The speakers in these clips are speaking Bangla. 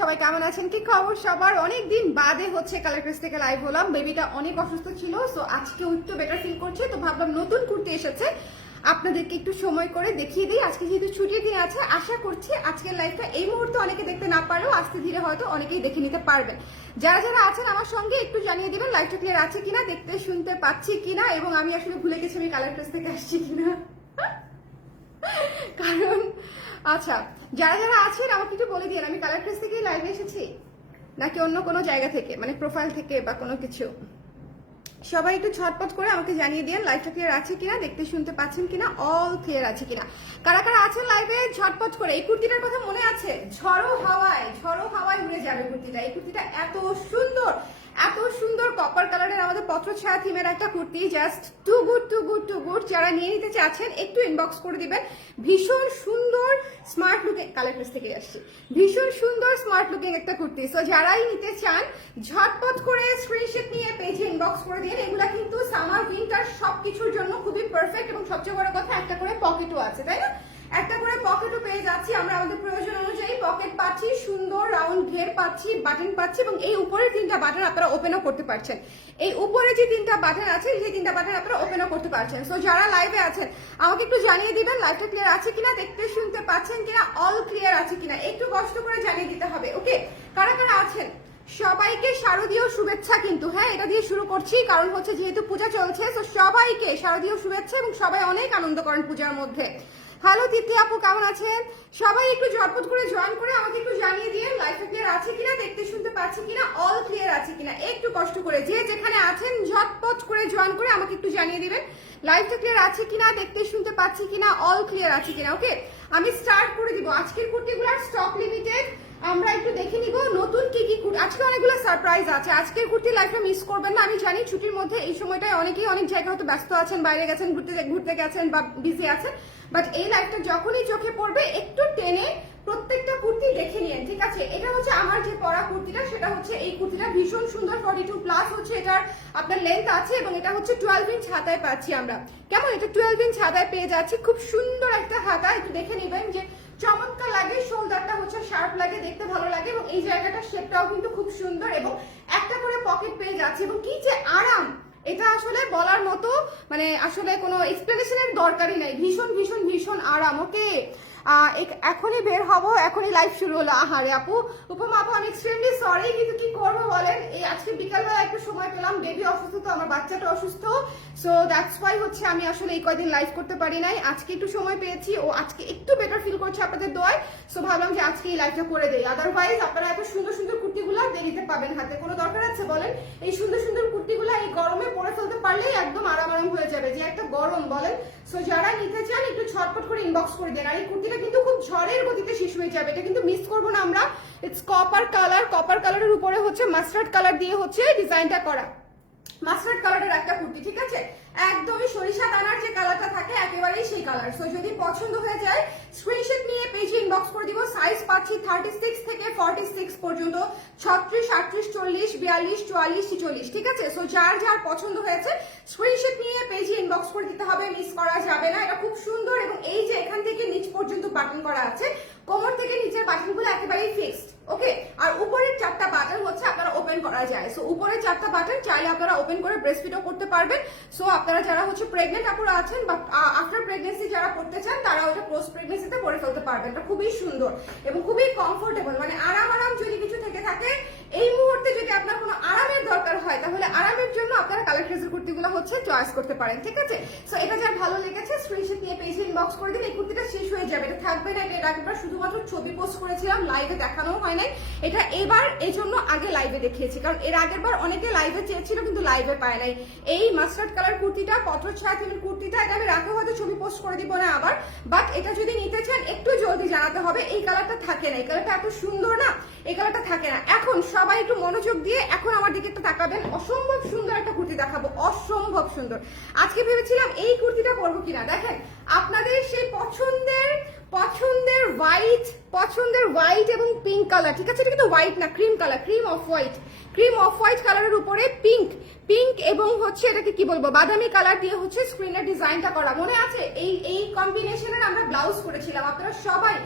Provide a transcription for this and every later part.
সবাই কেমন আছেন? কি খবর সবার? অনেক দিন বাদে হচ্ছে কালার থেকে লাইভ হলাম। বেবিটা অনেক অসুস্থ ছিল একটু বেটার ফিল করছে, তো ভাবলাম নতুন কুর্তি এসেছে। আপনাদেরকে একটু সময় করে দেখিয়ে দিই। আজকে যেহেতু ছুটির দিন আছে, আশা করছি আজকের লাইভটা এই মুহূর্তে অনেকে দেখতে না পারলেও আস্তে ধীরে হয়তো অনেকেই দেখে নিতে পারবেন। যারা যারা আছেন আমার সঙ্গে, একটু জানিয়ে দিবেন লাইভটা ক্লিয়ার আছে কিনা, দেখতে শুনতে পাচ্ছি কিনা, এবং আমি আসলে ভুলে গেছি আমি কালার থেকে আসছি কিনা। কারণ আচ্ছা যারা যারা আছেন, আমাকে একটু বলে দিন আমি কালার ক্রেস থেকেই লাইভে এসেছি? নাকি অন্য কোনো জায়গা থেকে মানে প্রোফাইল থেকে বা কোনো কিছু? সবাই একটু ছটপট করে আমাকে জানিয়ে দিন লাইভটা ক্লিয়ার আছে কিনা, দেখতে শুনতে পাচ্ছেন কিনা অল ক্লিয়ার আছে কিনা। কারা কারা আছেন লাইভে ঝটপট করে। এই কুর্তিটার কথা মনে আছে? ঝড়ো হাওয়ায় ঝড়ো হাওয়ায় উড়ে যাবে কুর্তিটা। এই কুর্তিটা এত সুন্দর! এত সুন্দর কপার কালারের আমাদের পত্র ছায়া থিমের একটা kurti just too good too good too good যারা নিয়ে নিতে চাচ্ছেন, একটু ইনবক্স করে দিবেন। ভীষণ সুন্দর স্মার্ট লুকিং কালার থেকে আসছে। ভীষণ সুন্দর স্মার্ট লুকিং একটা কুর্তি। সো যারাই নিতে চান, ঝটপট করে স্ক্রিনশট নিয়ে পেজে ইনবক্স করে দিন। এগুলা কিন্তু সামার উইন্টার সবকিছুর জন্য খুবই পারফেক্ট এবং সবচেয়ে বড় কথা, একটা করে পকেটও আছে, তাই না? একটা করে পকেটও পেয়ে যাচ্ছি। আমরা আমাদের প্রয়োজন অনুযায়ী পকেট পাচ্ছি, সুন্দর রাউন্ড ঘের পাচ্ছি বাটন পাচ্ছি এবং এই উপরের তিনটা বাটন আপনারা ওপেনও করতে পারছেন। এই উপরে যে তিনটা বাটন আছে, সেই তিনটা বাটন আপনারা ওপেনও করতে পারছেন। সো যারা লাইভে আছেন, আমাকে একটু জানিয়ে দিবেন লাইভটা ক্লিয়ার আছে কিনা, দেখতে শুনতে পাচ্ছেন কিনা অল ক্লিয়ার আছে কিনা, একটু কষ্ট করে জানিয়ে দিতে হবে ওকে কারা কারা আছেন? সবাইকে শারদীয় শুভেচ্ছা কিন্তু হ্যাঁ এটা দিয়ে শুরু করছি, কারণ হচ্ছে যেহেতু পূজা চলছে তো সবাইকে শারদীয় শুভেচ্ছা এবং সবাই অনেক আনন্দ করেন পূজার মধ্যে। হ্যালো তিথি আপু, কেমন আছেন? সবাই একটু ঝটপট করে জয়েন করে আমাকে একটু জানিয়ে দিয়ে লাইফটা ক্লিয়ার আছে কিনা, দেখতে শুনতে পাচ্ছি কিনা অল ক্লিয়ার আছে কিনা, একটু কষ্ট করে যে যেখানে আছেন ঝটপট করে জয়েন করে আমাকে একটু জানিয়ে দিবেন লাইফটা ক্লিয়ার আছে কিনা, দেখতে শুনতে পাচ্ছি কিনা অল ক্লিয়ার আছে কিনা ওকে আমি স্টার্ট করে দিব। আজকের কুর্তিগুলোর স্টক লিমিটেড আমরা একটু দেখে নিব নতুন কি কি আজকে অনেকগুলো সারপ্রাইজ আছে। আজকের কুর্তি লাইফটা মিস করবেন না। আমি জানি ছুটির মধ্যে এই সময়টায় অনেকেই অনেক জায়গায় হয়তো ব্যস্ত আছেন, বাইরে গেছেন, ঘুরতে ঘুরতে গেছেন বা বিজি আছেন। বাট এই লাইটটা যখনই চোখে পড়বে, একটু টেনে প্রত্যেকটা কুর্তি দেখে নিন, ঠিক আছে? এটা হচ্ছে আমার যে পরা কুর্তিটা, সেটা হচ্ছে এই কুর্তিটা ভীষণ সুন্দর ফর্টি টু প্লাস হচ্ছে এটার, আপনার লেন্থ আছে এবং এটা হচ্ছে টুয়েলভ ইঞ্চ হাতায় পাচ্ছি আমরা। কেমন? এটা টুয়েলভ ইঞ্চ হাতায় পেয়ে যাচ্ছি, খুব সুন্দর একটা হাতা, একটু দেখে নেবেন যে চমৎকার লাগে, শোল্ডারটা হচ্ছে শার্প লাগে, দেখতে ভালো লাগে এবং এই জায়গাটার শেপটাও কিন্তু খুব সুন্দর এবং একটা করে পকেট পেয়ে যাচ্ছে এবং কি যে আরাম! এটা আসলে বলার মতো মানে আসলে কোনো এক্সপ্লেনেশনের দরকারই নাই। ভীষণ ভীষণ ভীষণ আরাম ওকে এখনই বের হব, এখনই লাইভ শুরু হলো। আহারে আপু, উপমা আপু, আমি এক্সট্রিমলি সরি কিন্তু কি করব বলেন? এই আজকে বিকালবেলা একটু সময় পেলাম বেবি অসুস্থ তো, আমার বাচ্চাটা অসুস্থ। সো দ্যাটস ওয়াই হচ্ছে আমি আসলে এই কয়দিন লাইভ করতে পারি নাই। আজকে একটু সময় পেয়েছি, ও আজকে একটু বেটার ফিল করছে আপনাদের দোয়ায়। সো ভাবলাম যে আজকে এই লাইভটা করে দেই। আদারওয়াইজ আপনারা এত সুন্দর সুন্দর কুর্তিগুলো দেরিতে পাবেন হাতে। কোনো দরকার আছে বলেন? এই সুন্দর সুন্দর কুর্তিগুলো এই গরমে পরে ফেলতে পারলেই একদম আরাম আরাম হয়ে যাবে। যে একটা গরম, বলেন? সো যারা নিতে চান, একটু ছটপট করে ইনবক্স করে দেন। আর এই কুর্তিটা কিন্তু খুব ঝড়ের গতিতে শেষ হয়ে যাবে। এটা কিন্তু মিস করব না আমরা। ইটস কপার কালার কপার কালারের উপরে হচ্ছে মাস্টার্ড কালার দিয়ে হচ্ছে ডিজাইনটা করা। মাস্টার্ড কালারের একটা কুর্তি, ঠিক আছে? একদমই সরিষা দানার যে কালারটা থাকে, একেবারেই সেই কালার সো যদি পছন্দ হয়ে যায় স্ক্রিনশট নিয়ে পেজে ইনবক্স করে দিব। সাইজ পাচ্ছি থার্টি সিক্স থেকে ফর্টি সিক্স পর্যন্ত। ছত্রিশ, আটত্রিশ, চল্লিশ, বিয়াল্লিশ, চুয়াল্লিশ, ছিচল্লিশ, ঠিক আছে? সো যার যার পছন্দ হয়েছে স্ক্রিনশট নিয়ে পেজে ইনবক্স করে দিতে হবে। মিস করা যাবে না। এটা খুব সুন্দর এবং এই যে এখান বাটন করা আছে, কোমর থেকে নিচের বাটনগুলো একেবারেই ফিক্সড ওকে আর উপরের চারটা বাটন হচ্ছে আপনারা ওপেন করা যায়। সো উপরের চারটা বাটন চাইলে আপনারা ওপেন করে ব্রেস্ট ফিটও করতে পারবেন। সো আপনারা যারা হচ্ছে প্রেগনেন্ট আপনারা আছেন বা আফটার প্রেগনেন্সি যারা করতে চান, তারা ওটা পোস্ট প্রেগনেন্সিতে করে ফেলতে পারবেন। এটা খুবই সুন্দর এবং খুবই কমফোর্টেবল মানে আরাম আরাম যদি কিছু থেকে থাকে এই মুহূর্তে যদি আপনার কোনো আরামের দরকার হয়, তাহলে আরামের জন্য আপনারা কালার ট্রেসের কুর্তিগুলো হচ্ছে চয়েস করতে পারেন, ঠিক আছে? সো এটা যার ভালো লেগেছে স্ক্রিনশট নিয়ে পেজে ইনবক্স করে দিন, এই কুর্তিটা শেষ হয়ে যাবে। এটা থাকবে না, এটা একবার শুধুমাত্র ছবি পোস্ট করেছিলাম লাইভে দেখানো হয় নাই। এটা এবার এই জন্য আগে লাইভে দেখিয়েছি, কারণ এর আগের বার অনেকে লাইভে চেয়েছিল, কিন্তু লাইভে পায় নাই। এই মাস্টার্ড কালার কুর্তিটা পত্র ছায়া থিমের কুর্তিটা, এটা আমি রাখে হয়তো ছবি পোস্ট করে দিব না আবার। বাট এটা যদি নিতে চান, একটু জলদি জানাতে হবে, এই কালারটা থাকে না, এই কালারটা এত সুন্দর না, এই কালারটা থাকে না। এখন সবাই একটু মনোযোগ দিয়ে এখন আমার দিকে একটু তাকাবেন। অসম্ভব সুন্দর একটা কুর্তি দেখাবো, অসম্ভব সুন্দর। আজকে ভেবেছিলাম এই কুর্তিটা করব কিনা। দেখেন, আপনাদের সেই পছন্দের পছন্দের হোয়াইট পছন্দের হোয়াইট এবং পিঙ্ক কালার ঠিক আছে? এটা কিন্তু হোয়াইট না cream colour cream off white cream off white কালারের উপরে পিঙ্ক পিঙ্ক এবং হচ্ছে এটাকে কি বলব, বাদামি কালার দিয়ে হচ্ছে স্ক্রিনের ডিজাইনটা করা। মনে আছে? এই এই কম্বিনেশনের আমরা ব্লাউজ করেছিলাম আপনারা সবাই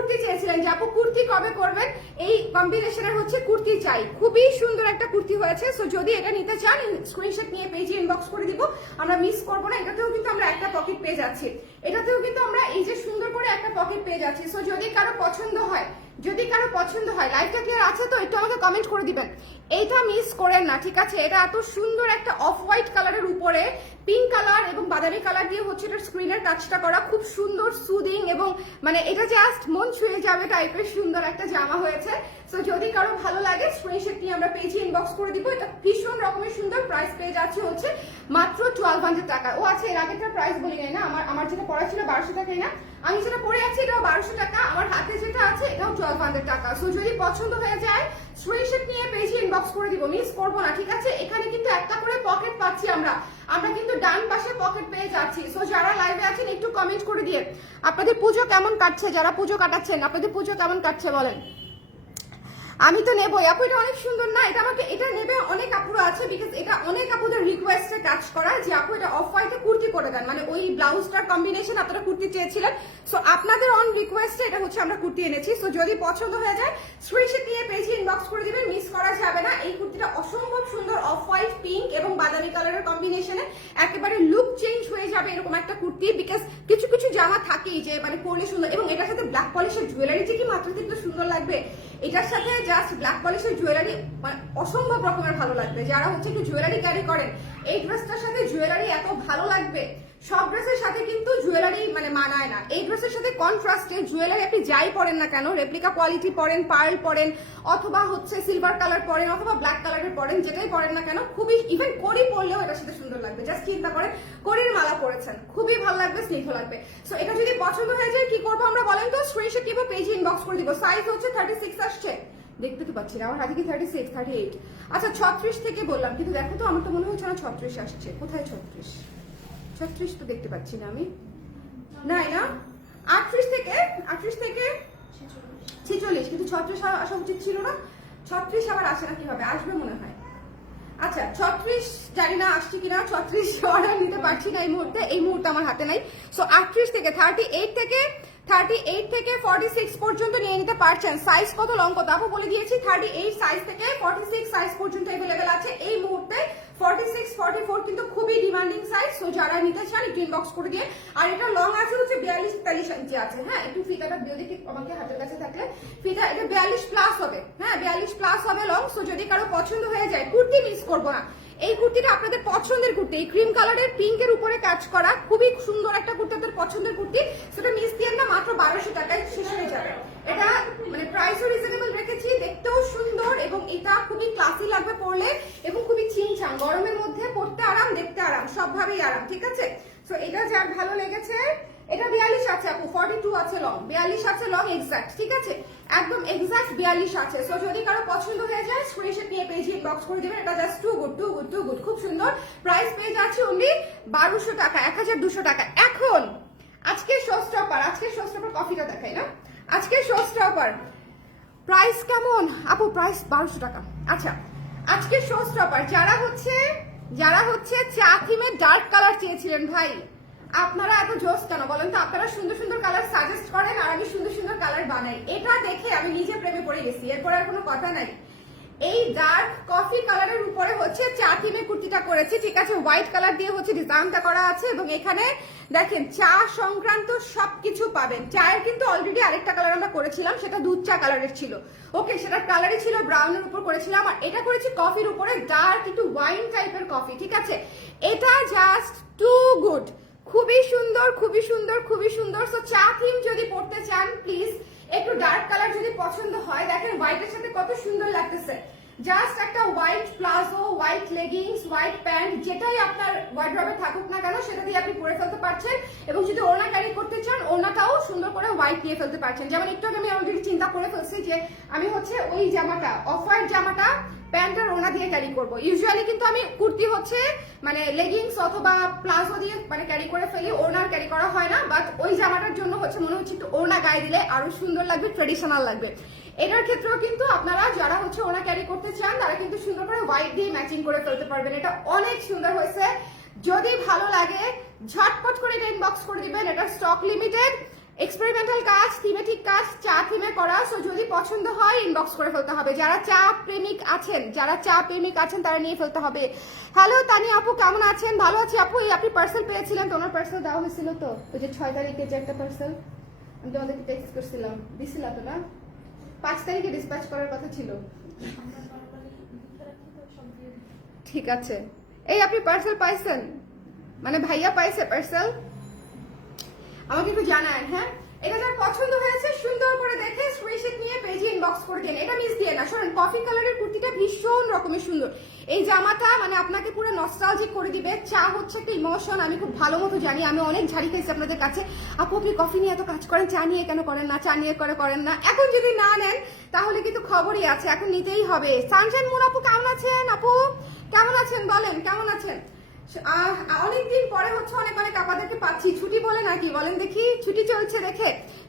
কুর্তি চেয়েছিলেন যে, আপু, কুর্তি কবে করবেন এই কম্বিনেশনের হচ্ছে কুর্তি চাই। খুবই সুন্দর একটা কুর্তি হয়েছে। সো যদি এটা নিতে চান স্ক্রিনশট নিয়ে পেজে ইনবক্স করে দিব। আমরা মিস করব না, এটাতেও কিন্তু আমরা একটা পকেট পেয়ে যাচ্ছি। এটাতেও কিন্তু আমরা এই যে সুন্দর করে একটা পকেট পেয়ে যাচ্ছি। সো যদি কারও পছন্দ হয়, যদি কারও পছন্দ হয় লাইভটা ক্লিয়ার আছে তো? একটু আমাকে কমেন্ট করে দিবেন। এইটা মিস করেন না, ঠিক আছে? এটা এত সুন্দর একটা অফ হোয়াইট কালারের উপরে পিঙ্ক কালার এবং বাদামি কালার দিয়ে হচ্ছে এটা স্ক্রিনের টাচটা করা, খুব সুন্দর সুদিং এবং মানে এটা জাস্ট মন ছুঁয়ে যাবে টাইপের সুন্দর একটা জামা হয়েছে। সো যদি কারও ভালো লাগে স্ক্রিনশট নিয়ে আমরা পেজে ইনবক্স করে দিব। এটা ভীষণ রকমের সুন্দর প্রাইস পেয়ে যাচ্ছে হচ্ছে মাত্র টুয়েলভ হান্ড্রেড টাকা। ও আচ্ছা এর আগেরটার প্রাইস বলি নাই না? আমার আমার যেটা পড়া ছিল বারোশো টাকাই না? আমি যেটা পরে আছি, এটাও বারোশো টাকা। আমার হাতে যেটা আছে, এটাও টুয়েলভ হান্ড্রেড টাকা। সো যদি পছন্দ হয়ে যায় স্ক্রিনশট নিয়ে পেজে ইনবক্স করে দিব মিস করব না, ঠিক আছে? এখানে কিন্তু একটা করে পকেট পাচ্ছি আমরা। আমরা কিন্তু ডান পাশে পকেট পেয়ে যাচ্ছি। সো যারা লাইভে আছেন, একটু কমেন্ট করে দিয়ে। আপনাদের পুজো কেমন কাটছে? যারা পুজো কাটাচ্ছেন, আপনাদের পুজো কেমন কাটছে বলেন? আমি তো নেবই। আপু, এটা অনেক সুন্দর না? এটা আমাকে, এটা নেবে অনেক আপুরা আছে বিকজ এটা অনেক আপুদের রিকোয়েস্টে কাজ করা যে আপু, এটা অফ হোয়াইটে কুর্তি করে দেন। মানে ওই ব্লাউজটার কম্বিনেশন আপনারা কুর্তি চেয়েছিলেন। সো আপনাদের অন রিকোয়েস্টে এটা হচ্ছে আমরা কুর্তি এনেছি। সো যদি পছন্দ হয়ে যায় স্ক্রিনশট নিয়ে পেজে ইনবক্স করে দিবেন মিস করা যাবে না। এই কুর্তিটা অসম্ভব সুন্দর অফ হোয়াইট পিঙ্ক এবং বাদামি কালারের কম্বিনেশনে একেবারে লুক চেঞ্জ হয়ে যাবে এরকম একটা কুর্তি বিকজ কিছু কিছু জামা থাকেই যে মানে পরলে সুন্দর। এবং এটার সাথে ব্ল্যাক পলিশের জুয়েলারি যে কি মাত্রাতিরিক্ত সুন্দর লাগবে? এটার সাথে জাস্ট ব্ল্যাক পলিশের জুয়েলারি অসম্ভব রকমের ভালো লাগবে। যারা হচ্ছে একটু জুয়েলারি ক্যারি করেন, এই ড্রেসটার সাথে জুয়েলারি এত ভালো লাগবে সব ড্রেসের সাথে কিন্তু জুয়েলারি মানে মানায় না। এই ড্রেসের সাথে কন্ট্রাস্টে জুয়েলারি আপনি যাই পরেন না কেন রেপ্লিকা কোয়ালিটি পরেন পার্ল পরেন, অথবা হচ্ছে সিলভার কালার পরেন, অথবা ব্ল্যাক কালারের পরেন, যেটাই পরেন না কেন, খুবই ইভেন করি পরলেও এটার সাথে সুন্দর লাগবে। জাস্ট চিন্তা করেন করির মালা পরেছেন, খুবই ভালো লাগবে স্নিগ্ধ লাগবে। সো এটা যদি পছন্দ হয়ে যায়, কি করব আমরা বলেন তো? স্ক্রিনশট কিংবা পেজে ইনবক্স করে দিব। সাইজ হচ্ছে থার্টি সিক্স আসছে। দেখতে তো পাচ্ছি না আমার হাতে কি থার্টি সিক্স থার্টি এইট আচ্ছা ছত্রিশ থেকে বললাম, কিন্তু দেখো তো, আমার তো মনে হচ্ছে না ছত্রিশ আসছে। কোথায় ছত্রিশ? ছত্রিশ তো দেখতে পাচ্ছি না আমি। নাই না? আটত্রিশ থেকে আটত্রিশ থেকে ছেচল্লিশ, কিন্তু ছত্রিশ আসা উচিত ছিল না। ছত্রিশ আবার আসে না কীভাবে? আসবে মনে হয়। আচ্ছা ছত্রিশ জানি না আসছি কিনা, ছত্রিশ অর্ডার নিতে পারছি না এই মুহূর্তে এই মুহূর্তে আমার হাতে নাই। সো আটত্রিশ থেকে থার্টি এইট থেকে থার্টি এইট থেকে ফর্টি সিক্স পর্যন্ত নিয়ে নিতে পারছেন। সাইজ কত লং কত? বলে দিয়েছি থার্টি এইট সাইজ থেকে ফর্টি সিক্স সাইজ পর্যন্ত অ্যাভেলেবেল আছে। এই মুহূর্তে ফর্টি সিক্স ফর্টি ফোর কিন্তু খুবই ডিমান্ডিং সাইজ সো যারা নিতে চান, একটু ইনবক্স করে দিয়ে। আর এটা লং আছে হচ্ছে বিয়াল্লিশ, তেতাল্লিশ ইঞ্চি আছে। হ্যাঁ একটু ফিতাটা দিয়ে দেখি, আমাকে হাতের কাছে থাকলে। ফিতা, এটা বিয়াল্লিশ প্লাস হবে। হ্যাঁ বিয়াল্লিশ প্লাস হবে লং সো যদি কারও পছন্দ হয়ে যায়, কুর্তি মিস করব না। এই কুর্তিটা আপনাদের পছন্দের কুর্তি। এই ক্রিম কালারের পিঙ্কের উপরে কাজ করা খুবই সুন্দর একটা কুর্তি, আপনাদের পছন্দের কুর্তি। সেটা মিস দিয়ে না, মাত্র বারোশো টাকায় শেষ হয়ে যাবে। এটা মানে প্রাইসও রিজনেবল রেখেছি, দেখতেও সুন্দর এবং এটা খুবই ক্লাসি লাগবে পরলে এবং খুবই চিনচাং গরমের মধ্যে পরতে আরাম, দেখতে আরাম, সবভাবেই আরাম, ঠিক আছে? তো এটা যার ভালো লেগেছে। এটা বিয়াল্লিশ আছে আপু ফর্টি টু আছে লং বিয়াল্লিশ আছে লং এক্সাক্ট ঠিক আছে? একদম এক্সাক্ট বিয়াল্লিশ আছে। সো যদি কারও পছন্দ হয়ে যায় স্ক্রিনশট নিয়ে পেজে ইনবক্স করে দিবেন, এটা just too good too good too good খুব সুন্দর। প্রাইস পেয়ে যাচ্ছে অনলি বারোশো টাকা, এক হাজার দুশো টাকা। এখন, আজকে শো স্টপার আজকে শো স্টপার কফিটা দেখাই, না? আজকে শো স্টপার প্রাইস কেমন? আপু প্রাইস বারোশো টাকা। আচ্ছা আজকে শো স্টপার যারা হচ্ছে যারা হচ্ছে চা থিমের ডার্ক কালার চেয়েছিলেন ভাই আপনারা এত জোস কেন? বলেন তো, আপনারা সুন্দর সুন্দর কালার সাজেস্ট করেন আর আমি সুন্দর সুন্দর কালার বানাই। এটা দেখে আমি নিজে প্রেমে পড়ে গেছি, এরপর আর কোনো কথা নাই। এই ডার্ক কফি কালারের উপরে হচ্ছে চা থিমে কুর্তিটা করেছি, ঠিক আছে? হোয়াইট কালার দিয়ে হচ্ছে ডিজাইনটা করা আছে এবং এখানে দেখেন, চা সংক্রান্ত সবকিছু পাবেন। চায়ের কিন্তু অলরেডি আরেকটা কালার আমরা করেছিলাম, সেটা দুধ চা কালারের ছিল। ওকে সেটার কালারই ছিল ব্রাউনের উপর করেছিলাম আর এটা করেছি কফির উপরে ডার্ক একটু ওয়াইন টাইপের কফি ঠিক আছে? এটা জাস্ট টু গুড খুবই সুন্দর খুবই সুন্দর খুবই সুন্দর। সো চা থিম যদি পড়তে চান প্লিজ একটু ডার্ক কালার যদি পছন্দ হয়, দেখেন হোয়াইটের সাথে কত সুন্দর লাগতেছে। জাস্ট একটা white palazzo white leggings white pant যেটাই আপনার ওয়ার্ড্রবে থাকুক না কেন, সেটা দিয়ে আপনি পরে ফেলতে পারছেন। এবং যদি ওড়না ক্যারি করতে চান, ওড়নাটাও সুন্দর করে হোয়াইট দিয়ে ফেলতে পারছেন। যেমন একটু আগে আমি অলরেডি চিন্তা করে ফেলছি যে, আমি হচ্ছে ওই জামাটা অফ হোয়াইট জামাটা প্যান্টের ওনা দিয়ে ক্যারি করব। ইউজুয়ালি কিন্তু আমি কুর্তি হচ্ছে মানে লেগিংস অথবা প্লাজো দিয়ে মানে ক্যারি করে ফেলি ওনার ক্যারি করা হয় না বাট ওই জামাটার জন্য হচ্ছে মনে হচ্ছে একটু ওনা গায়ে দিলে আরও সুন্দর লাগবে ট্রেডিশনাল লাগবে। এটার ক্ষেত্রেও কিন্তু আপনারা যারা হচ্ছে ওনা ক্যারি করতে চান, তারা কিন্তু সুন্দর করে হোয়াইট দিয়ে ম্যাচিং করে ফেলতে পারবেন। এটা অনেক সুন্দর হয়েছে। যদি ভালো লাগে, ঝটপট করে ইনবক্স করে দিবেন। এটা স্টক লিমিটেড এক্সপেরিমেন্টাল কাজ থিমেটিক কাজ, চা থিমে করা। সো যদি পছন্দ হয় ইনবক্স করে ফেলতে হবে। যারা চা প্রেমিক আছেন, যারা চা প্রেমিক আছেন, তারা নিয়ে ফেলতে হবে। হ্যালো তানি আপু, কেমন আছেন? ভালো আছি আপু। এই আপনি পার্সেল পেয়েছিলেন, তো ওনার পার্সেল দেওয়া হয়েছিল তো। ওই যে ছয় তারিখে যে একটা পার্সেল আমি তোমাদেরকে টেক্সট করছিলাম। দিছিল তো না? পাঁচ তারিখে ডিসপ্যাচ করার কথা ছিল। ঠিক আছে। এই আপনি পার্সেল পাইছেন? মানে ভাইয়া পাইছে পার্সেল আমাকে একটু জানান হ্যাঁ? এটা যার পছন্দ হয়েছে, সুন্দর করে দেখে স্ক্রিনশট নিয়ে পেজে ইনবক্স করে দিন এটা মিস দিয়ে না। শোনেন কফি কালারের কুর্তিটা ভীষণ রকমের সুন্দর। এই জামাটা মানে আপনাকে পুরো নস্টালজিক করে দিবে। চা হচ্ছে একটা ইমোশন আমি খুব ভালো মতো জানি। আমি অনেক ঝাড়ি খেয়েছি আপনাদের কাছে। আপু, আপনি কফি নিয়ে এত কাজ করেন, চা নিয়ে কেন করেন না? চা নিয়ে করে করেন না? এখন যদি না নেন, তাহলে কিন্তু খবরই আছে। এখন নিতেই হবে। সানশাইন মুন আপু, কেমন আছেন আপু? কেমন আছেন বলেন, কেমন আছেন? অনেকদিন পরে হচ্ছে অনেক অনেক আপনাদেরকে পাচ্ছি। ছুটি বলে নাকি? বলেন দেখি, ছুটি চলছে দেখে।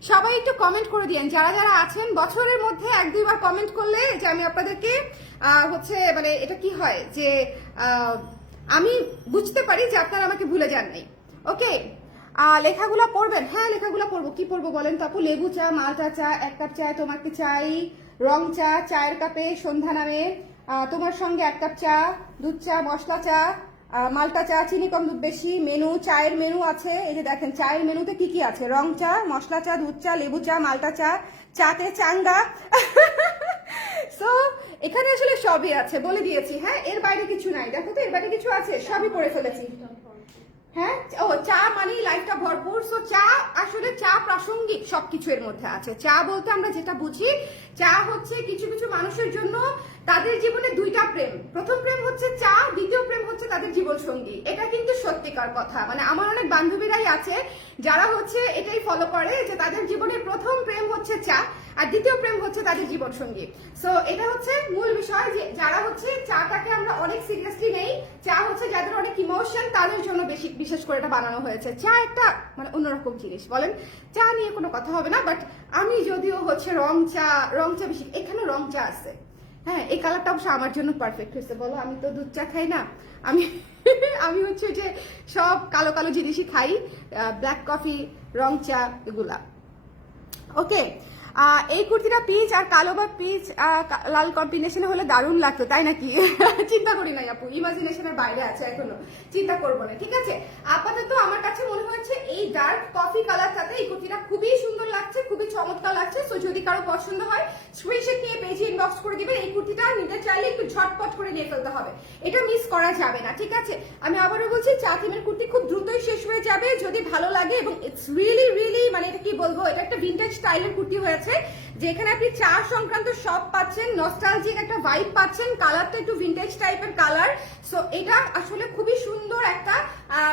সবাই একটু কমেন্ট করে দিয়েন। যারা যারা আছেন, বছরের মধ্যে এক দুইবার কমেন্ট করলে যে আমি আপনাদেরকে হচ্ছে মানে এটা কি হয় যে আমি বুঝতে পারি যে আপনারা আমাকে ভুলে যান নাই। ওকে? লেখাগুলো পড়বেন? হ্যাঁ লেখাগুলো পড়ব। কি পড়ব বলেন তো আপু? লেবু চা, মালটা চা, এক কাপ চা, তোমাকে চাই। রং চা, চায়ের কাপে সন্ধ্যা নামে। তোমার সঙ্গে এক কাপ চা, দুধ চা, মশলা চা। মালটা চা, চিনি কম, দুধ বেশি, মেনু, চায়ের মেনু আছে। এই যে দেখেন, চায়ের মেনুতে কি কি আছে? রং চা, মশলা চা, দুধ চা, লেবু চা, মালটা চা, চাতে চাঙ্গা। সো এখানে আসলে সবই আছে, বলে দিয়েছি হ্যাঁ? এর বাইরে কিছু নাই। দেখো তো, এর বাইরে কিছু আছে? সবই পড়ে ফেলেছি। হ্যাঁ? ও, চা মানেই লাইফটা ভরপুর। সো চা আসলে চা প্রাসঙ্গিক সবকিছু এর মধ্যে আছে। চা বলতে আমরা যেটা বুঝি, চা হচ্ছে কিছু কিছু মানুষের জন্য তাদের জীবনে দুইটা প্রেম। প্রথম প্রেম হচ্ছে চা, দ্বিতীয় প্রেম হচ্ছে তাদের জীবন সঙ্গী এটা কিন্তু সত্যিকার কথা। মানে আমার অনেক বান্ধবীরাই আছে, যারা হচ্ছে এটাই ফলো করে যে তাদের জীবনের প্রথম প্রেম হচ্ছে চা, আর দ্বিতীয় প্রেম হচ্ছে তাদের জীবন সঙ্গী সো এটা হচ্ছে মূল বিষয় যে যারা হচ্ছে চাটাকে আমরা অনেক সিরিয়াসলি নেই, চা হচ্ছে যাদের অনেক ইমোশন তাদের জন্য বেশি, বিশেষ করে এটা বানানো হয়েছে। চা একটা মানে অন্যরকম জিনিস, বলেন? চা নিয়ে কোনো কথা হবে না বাট আমি যদিও হচ্ছে রং চা রং চা বেশি এখানে রং চা আছে। হ্যাঁ এই কালারটা অবশ্য আমার জন্য পারফেক্ট হয়েছে, বলো, আমি তো দুধ চা খাই না। আমি আমি হচ্ছে যে সব কালো কালো জিনিসই খাই ব্ল্যাক কফি রং চা, এগুলা। ওকে এই কুর্তিটা পিচ আর কালো বা পিচ লাল কম্বিনেশনে হলে দারুণ লাগতো, তাই নাকি? চিন্তা করি নাই আপু ইমাজিনেশনের বাইরে আছে এখনও, চিন্তা করব না, ঠিক আছে? আপাতত আমার কাছে মনে হয়েছে এই ডার্ক কফি কালারটাতে এই কুর্তিটা খুবই সুন্দর লাগছে, খুবই চমৎকার লাগছে সো যদি কারও পছন্দ হয় স্ক্রিনশট নিয়ে পেজে ইনবক্স করে দিবেন, এই কুর্তিটা নিতে চাইলে একটু ঝটপট করে নিয়ে ফেলতে হবে, এটা মিস করা যাবে না, ঠিক আছে? আমি আবারও বলছি, চা থিমের কুর্তি খুব দ্রুতই শেষ হয়ে যাবে, যদি ভালো লাগে, এবং ইটস রিয়েলি রিয়েলি মানে এটা কি বলব, এটা একটা ভিন্টেজ স্টাইলের কুর্তি হয়েছে যেখানে আপনি চা সংক্রান্ত সব পাচ্ছেন নস্টালজিক একটা ভাইব পাচ্ছেন কালারটা একটু ভিন্টেজ টাইপের কালার সো এটা আসলে খুবই সুন্দর একটা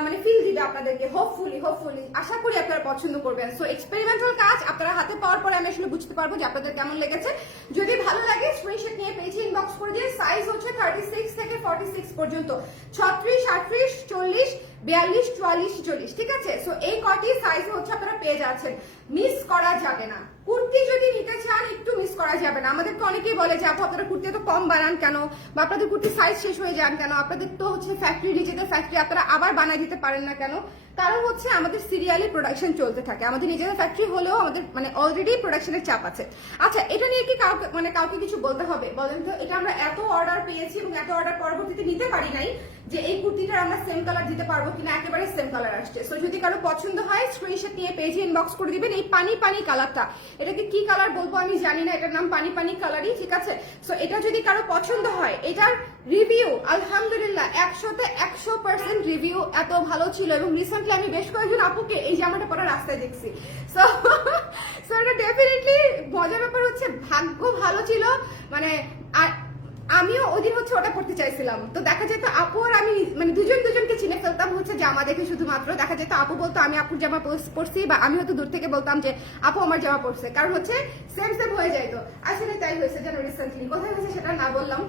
মানে ফিল দিবে আপনাদেরকে হোপফুলি হোপফুলি আশা করি আপনারা পছন্দ করবেন। সো এক্সপেরিমেন্টাল কাজ, আপনারা হাতে পাওয়ার পরে আমি আসলে বুঝতে পারব যে আপনাদের কেমন লেগেছে। যদি ভালো লাগে স্ক্রিনশট নিয়ে পেজে ইনবক্স করে দিয়ে সাইজ হচ্ছে থার্টি সিক্স থেকে ফর্টি সিক্স পর্যন্ত। ছত্রিশ, আটত্রিশ, চল্লিশ, বিয়াল্লিশ, চুয়াল্লিশ, চল্লিশ, ঠিক আছে? সো এই কটি সাইজ হচ্ছে আপনারা পেয়ে যাচ্ছেন। মিস করা যাবে না। কুর্তি যদি নিতে চান, একটু মিস করা যাবে না। আমাদের তো অনেকেই বলে যে, আপু আপনারা কুর্তি এত কম বানান কেন? বা আপনাদের কুর্তি সাইজ শেষ হয়ে যান কেন? আপনাদের তো হচ্ছে ফ্যাক্টরি নিজেদের ফ্যাক্টরি আপনারা আবার বানাই দিতে পারেন না কেন? কারণ হচ্ছে আমাদের সিরিয়ালি প্রোডাকশন চলতে থাকে। আমাদের নিজেদের ফ্যাক্টরি হলেও আমাদের মানে অলরেডি প্রোডাকশনের চাপ আছে। আচ্ছা এটা নিয়ে কি কাউকে মানে কাউকে কিছু বলতে হবে? বলেন তো, এটা আমরা এত অর্ডার পেয়েছি এবং এত অর্ডার পরবর্তীতে নিতে পারি নাই যে এই কুর্তিটার আমরা সেম কালার দিতে পারব কিনা, একেবারে সেম কালার আসছে। সো যদি কারও পছন্দ হয় স্ক্রিনশট নিয়ে পেজে ইনবক্স করে দিবেন এই পানি পানি কালারটা এটাকে কি কালার বলব আমি জানি না, এটার নাম পানি পানি কালারই ঠিক আছে? সো এটা যদি কারও পছন্দ হয়, এটার রিভিউ আলহামদুলিল্লাহ, একশোতে একশো পার্সেন্ট রিভিউ এত ভালো ছিল এবং রিসেন্টলি আমি বেশ কয়েকজন আপুকে এই জামাটা পরা রাস্তায় দেখছি। সো সো এটা ডেফিনেটলি মজার ব্যাপার হচ্ছে ভাগ্য ভালো ছিল মানে আর আমিও ওদিন হচ্ছে ওটা পড়তে চাইছিলাম। তো দেখা যেত আপু আর আমি মানে দুজন দুজনকে চিনে ফেলতাম হচ্ছে জামা দেখে শুধুমাত্র। দেখা যেত আপু বলতো, আমি আপুর জামা পরছি বা আমি হয়তো দূর থেকে বলতাম যে, আপু আমার জামা পরছে। কারণ হচ্ছে সেম সেম হয়ে যাইতো আসলে তাই হয়েছে যেন রিসেন্টলি কোথায় হয়েছে সেটা না বললাম।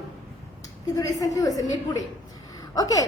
কিন্তু রিসেন্টলি হয়েছে মিরপুরে ওকে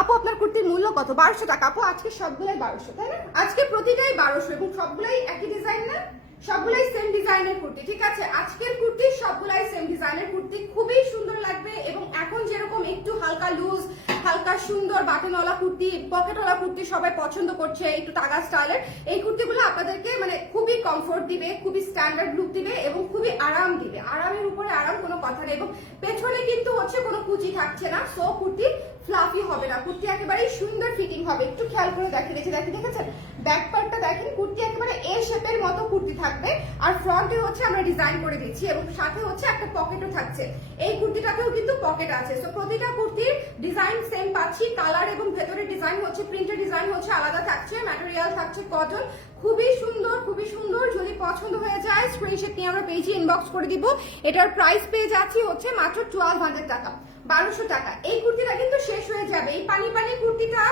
আপু, আপনার কুর্তির মূল্য কত? বারোশো টাকা। আপু, আজকে সবগুলাই বারোশো, তাই না? আজকে প্রতিটাই বারোশো এবং সবগুলাই একই ডিজাইন না? সবগুলাই সেম ডিজাইনের কুর্তি, ঠিক আছে? আজকের কুর্তি সবগুলাই সেম ডিজাইনের কুর্তি, খুবই সুন্দর লাগবে এবং এখন যেরকম একটু হালকা লুজ হালকা সুন্দর বাটনওয়ালা কুর্তি পকেটওয়ালা কুর্তি সবাই পছন্দ করছে, একটু টাগা স্টাইলের এই কুর্তিগুলো আপনাদেরকে মানে খুবই কমফোর্ট দিবে, খুবই স্ট্যান্ডার্ড লুক দিবে এবং খুবই আরাম দিবে। আরামের উপরে আরাম কোনো কথা নেই এবং পেছনে কিন্তু হচ্ছে কোনো কুচি থাকছে না সো কুর্তি ফ্লাফি হবে না। কুর্তি একেবারেই সুন্দর ফিটিং হবে। একটু খেয়াল করে দেখে দেখে দেখে দেখেছেন? ব্যাক পার্টটা দেখেন, কুর্তি একেবারে এ শেপের মতো কুর্তি থাকবে। আর ফ্রন্টে হচ্ছে আমরা ডিজাইন করে দিচ্ছি এবং সাথে হচ্ছে একটা পকেটও থাকছে। এই কুর্তিটাতেও কিন্তু পকেট আছে। সো প্রতিটা কুর্তির ডিজাইন সেম পাচ্ছি। কালার এবং ভেতরের ডিজাইন হচ্ছে প্রিন্টের ডিজাইন হচ্ছে আলাদা থাকছে ম্যাটেরিয়াল থাকছে কটন খুবই সুন্দর খুবই সুন্দর, যদি পছন্দ হয়ে যায় স্ক্রিনশট নিয়ে আমরা পেজে ইনবক্স করে দিব। এটার প্রাইস পেয়ে যাচ্ছি হচ্ছে মাত্র টুয়েলভ হান্ড্রেড টাকা। বারোশো টাকা। এই কুর্তিটা কিন্তু শেষ হয়ে যাবে। এই পানি পানি কুর্তিটা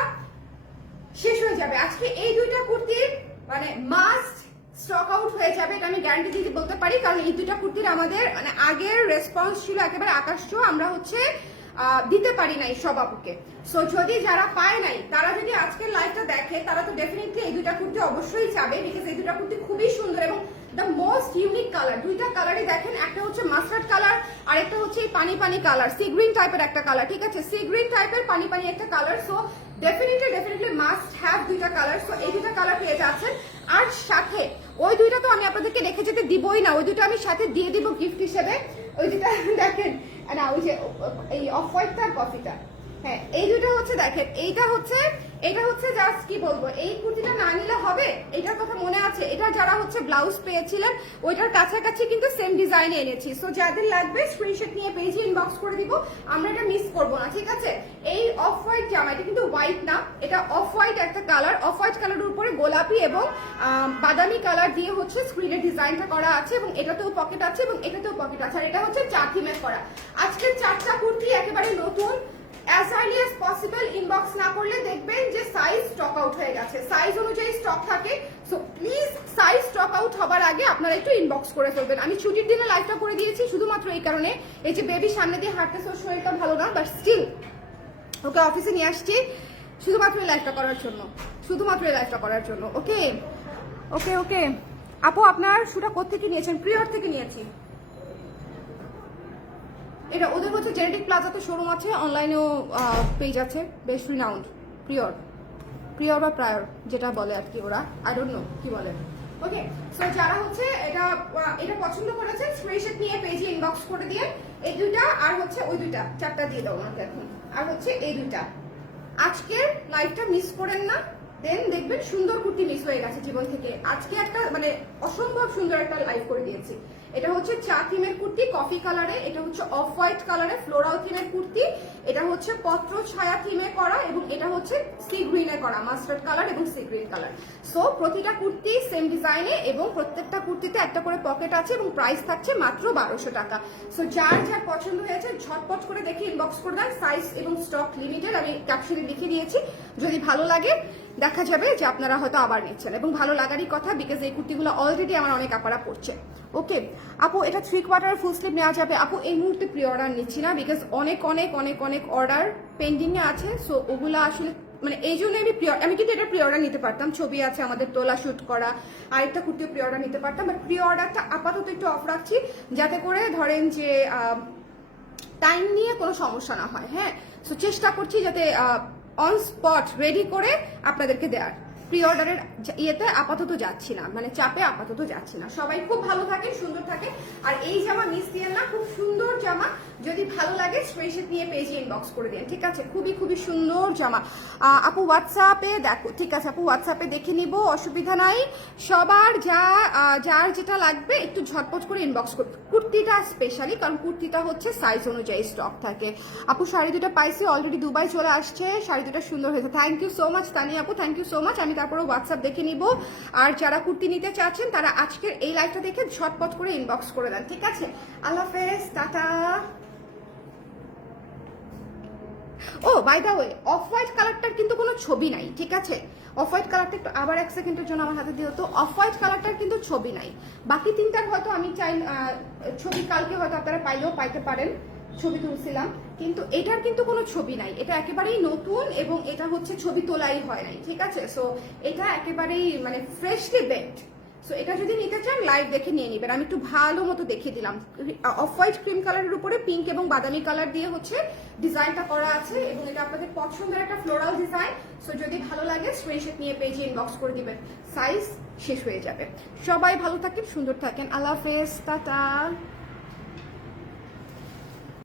শেষ হয়ে যাবে। আজকে এই দুইটা কুর্তির মানে মাস্ট স্টক আউট হয়ে যাবে, এটা আমি গ্যারান্টি দিয়ে বলতে পারি। কারণ এই দুইটা কুর্তির আমাদের মানে আগের রেসপন্স ছিল একেবারে আকাশ। আমরা হচ্ছে দিতে পারি নাই সব আপুকে। সো যদি যারা পায় নাই, তারা যদি আজকের লাইভটা দেখে, তারা তো ডেফিনেটলি এই দুইটা কুর্তি অবশ্যই যাবে বিকজ এই দুইটা কুর্তি খুবই সুন্দর এবং দ্য মোস্ট ইউনিক কালার দুইটা কালারই দেখেন, একটা হচ্ছে মাস্টার্ড কালার আর একটা হচ্ছে এই পানি পানি কালার সি গ্রিন টাইপের একটা কালার ঠিক আছে? সি গ্রিন টাইপের পানি পানি একটা colour so definitely definitely must have দুইটা কালার সো এই দুইটা কালার পেয়ে যাচ্ছেন। আর সাথে, ওই দুইটা তো আমি আপনাদেরকে রেখে যেতে দিবই না, ওই দুটো আমি সাথে দিয়ে দিব গিফট হিসেবে। ওই দুটা দেখেন, না, ওই যে, এই অফ হোয়াইটটা কফিটা হ্যাঁ এই দুটো হচ্ছে, দেখেন, এইটা হচ্ছে এটা হচ্ছে জাস্ট কি বলব, এই কুর্তিটা না নিলে হবে? এটার কথা মনে আছে? এটা যারা হচ্ছে ব্লাউজ পেয়েছিলেন, ওইটার কাছাকাছি কিন্তু সেম ডিজাইনে এনেছি। সো যাদের লাগবে স্ক্রিনশট নিয়ে পেজে ইনবক্স করে দিব, আমরা এটা মিস করব না, ঠিক আছে? এই অফ হোয়াইট জামা, এটা কিন্তু হোয়াইট না, এটা অফ হোয়াইট একটা কালার অফ হোয়াইট কালারের উপরে গোলাপি এবং বাদামি কালার দিয়ে হচ্ছে স্ক্রিনের ডিজাইনটা করা আছে এবং এটাতেও পকেট আছে এবং এটাতেও পকেট আছে। আর এটা হচ্ছে চার থিমের করা। আজকের চারটা কুর্তি একেবারে নতুন as early as possible inbox না করলে দেখবেন যে সাইজ স্টক আউট হয়ে গেছে। সাইজ অনুযায়ী স্টক থাকে। So please size stock out হবার আগে আপনারা একটু ইনবক্স করে ফেলবেন। আমি ছুটির দিনে লাইভটা করে দিয়েছি শুধুমাত্র এই কারণে। এই যে বেবি সামনে দিয়ে হাঁটতেছে ওর শরীরটা ভালো না বাট স্টিল ওকে অফিসে নিয়ে আসছি শুধুমাত্র এই লাইভটা করার জন্য। শুধুমাত্র এই লাইভটা করার জন্য। ওকে ওকে ওকে আপু, আপনার শুটা কোথেকে নিয়েছেন? প্রিয়র থেকে নিয়েছি। এটা ওদের হচ্ছে জেনেটিক প্লাজাতে শোরুম আছে অনলাইনেও পেজ আছে বেশ রিনাউন্ড প্রিয়র প্রিয়র বা প্রায়র যেটা বলে আর কি ওরা আই ডোন্ট নো কি বলে। ওকে সো যারা হচ্ছে এটা এটা পছন্দ করেছেন স্ক্রিনশট নিয়ে পেজে ইনবক্স করে দিয়ে এই দুইটা আর হচ্ছে ওই দুইটা, চারটা দিয়ে দাও আমাকে এখন। আর হচ্ছে এই দুইটা। আজকের লাইভটা মিস করেন না দেন দেখবেন সুন্দর কুর্তি মিস হয়ে গেছে জীবন থেকে। আজকে একটা মানে অসম্ভব সুন্দর একটা লাইভ করে দিয়েছি। এটা হচ্ছে চা থিমের কুর্তি কফি কালারে এটা হচ্ছে অফ হোয়াইট কালারে ফ্লোরাল থিমের কুর্তি। এটা হচ্ছে পত্র ছায়া থিমে করা এবং এটা হচ্ছে সি গ্রিনে করা মাস্টার্ড কালার এবং সি গ্রিন কালার সো প্রতিটা কুর্তি সেম ডিজাইনে এবং প্রত্যেকটা কুর্তিতে একটা করে পকেট আছে এবং প্রাইস থাকছে মাত্র বারোশো টাকা। সো যার যার পছন্দ হয়েছে, ঝটপট করে দেখে ইনবক্স করে দেন। সাইজ এবং স্টক লিমিটেড আমি ক্যাপশনে লিখে দিয়েছি। যদি ভালো লাগে দেখা যাবে যে আপনারা হয়তো আবার নিচ্ছেন এবং ভালো লাগারই কথা বিকজ এই কুর্তিগুলো অলরেডি আমার অনেক আপারা পড়ছে ওকে আপু, এটা থ্রি কোয়ার্টার ফুল স্লিপ নেওয়া যাবে। আপু, এই মুহূর্তে প্রি অর্ডার নিচ্ছি না বিকজ অনেক অনেক অনেক অনেক অর্ডার পেন্ডিং এ আছে সো ওগুলো আসলে মানে এই জন্য আমি প্রি আমি কিন্তু এটা প্রি অর্ডার নিতে পারতাম। ছবি আছে আমাদের তোলা শুট করা, আরেকটা কুর্তি প্রি অর্ডার নিতে পারতাম বাট প্রি অর্ডারটা আপাতত একটু অফ রাখছি, যাতে করে ধরেন যে টাইম নিয়ে কোনো সমস্যা না হয় হ্যাঁ? সো চেষ্টা করছি যাতে অন স্পট রেডি করে আপনাদেরকে দেওয়ার প্রি অর্ডারের ইয়েতে আপাতত যাচ্ছি না মানে চাপে আপাতত যাচ্ছি না। সবাই খুব ভালো থাকে, সুন্দর থাকে। আর এই জামা মিস দিয়েন না, খুব সুন্দর জামা। যদি ভালো লাগে স্ক্রিনশট নিয়ে পেজে ইনবক্স করে দিন, ঠিক আছে? খুবই খুবই সুন্দর জামা। আপু হোয়াটসঅ্যাপে দেখো, ঠিক আছে, আপু হোয়াটসঅ্যাপে দেখে নিব, অসুবিধা নাই। সবার যা যার যেটা লাগবে, একটু ঝটপট করে ইনবক্স করবে কুর্তিটা স্পেশালি কারণ কুর্তিটা হচ্ছে সাইজ অনুযায়ী স্টক থাকে। আপু, শাড়ি দুটো পাইছি অলরেডি দুবাই চলে আসছে, শাড়ি দুটো সুন্দর হয়েছে। Thank you so much Tani আপু থ্যাংক ইউ সো মাচ আমি তারপরে হোয়াটসঅ্যাপ দেখে নিব। আর যারা কুর্তি নিতে চাচ্ছেন, তারা আজকের এই লাইভটা দেখে ঝটপট করে ইনবক্স করে দেন, ঠিক আছে? আল্লাহ হাফেজ, tata. O by the way off white কালারটার কিন্তু কোনো ছবি নাই, ঠিক আছে? অফ হোয়াইট কালারটা একটু আবার এক সেকেন্ডের জন্য আমার হাতে দিও তো। অফ হোয়াইট কালারটার কিন্তু ছবি নাই। বাকি তিনটার হয়তো আমি চাই ছবি কালকে হয়তো আপনারা পাইলেও পাইতে পারেন, ছবি তুলছিলাম। কিন্তু এটার কিন্তু কোনো ছবি নাই। এটা একেবারেই নতুন এবং এটা হচ্ছে ছবি তোলাই হয় নাই, ঠিক আছে? সো এটা একেবারেই মানে ফ্রেশলি বেকড সো এটা যদি নিতে চান লাইভ দেখে নিয়ে নেবেন। আমি একটু ভালো মতো দেখিয়ে দিলাম। অফ হোয়াইট ক্রিম কালারের উপরে পিঙ্ক এবং বাদামি কালার দিয়ে হচ্ছে ডিজাইনটা করা আছে এবং এটা আপনাদের পছন্দের একটা ফ্লোরাল ডিজাইন সো যদি ভালো লাগে স্ক্রিনশট নিয়ে পেজে ইনবক্স করে দিবেন। সাইজ শেষ হয়ে যাবে। সবাই ভালো থাকেন, সুন্দর থাকেন। আল্লাহ হাফেজ। টাটা।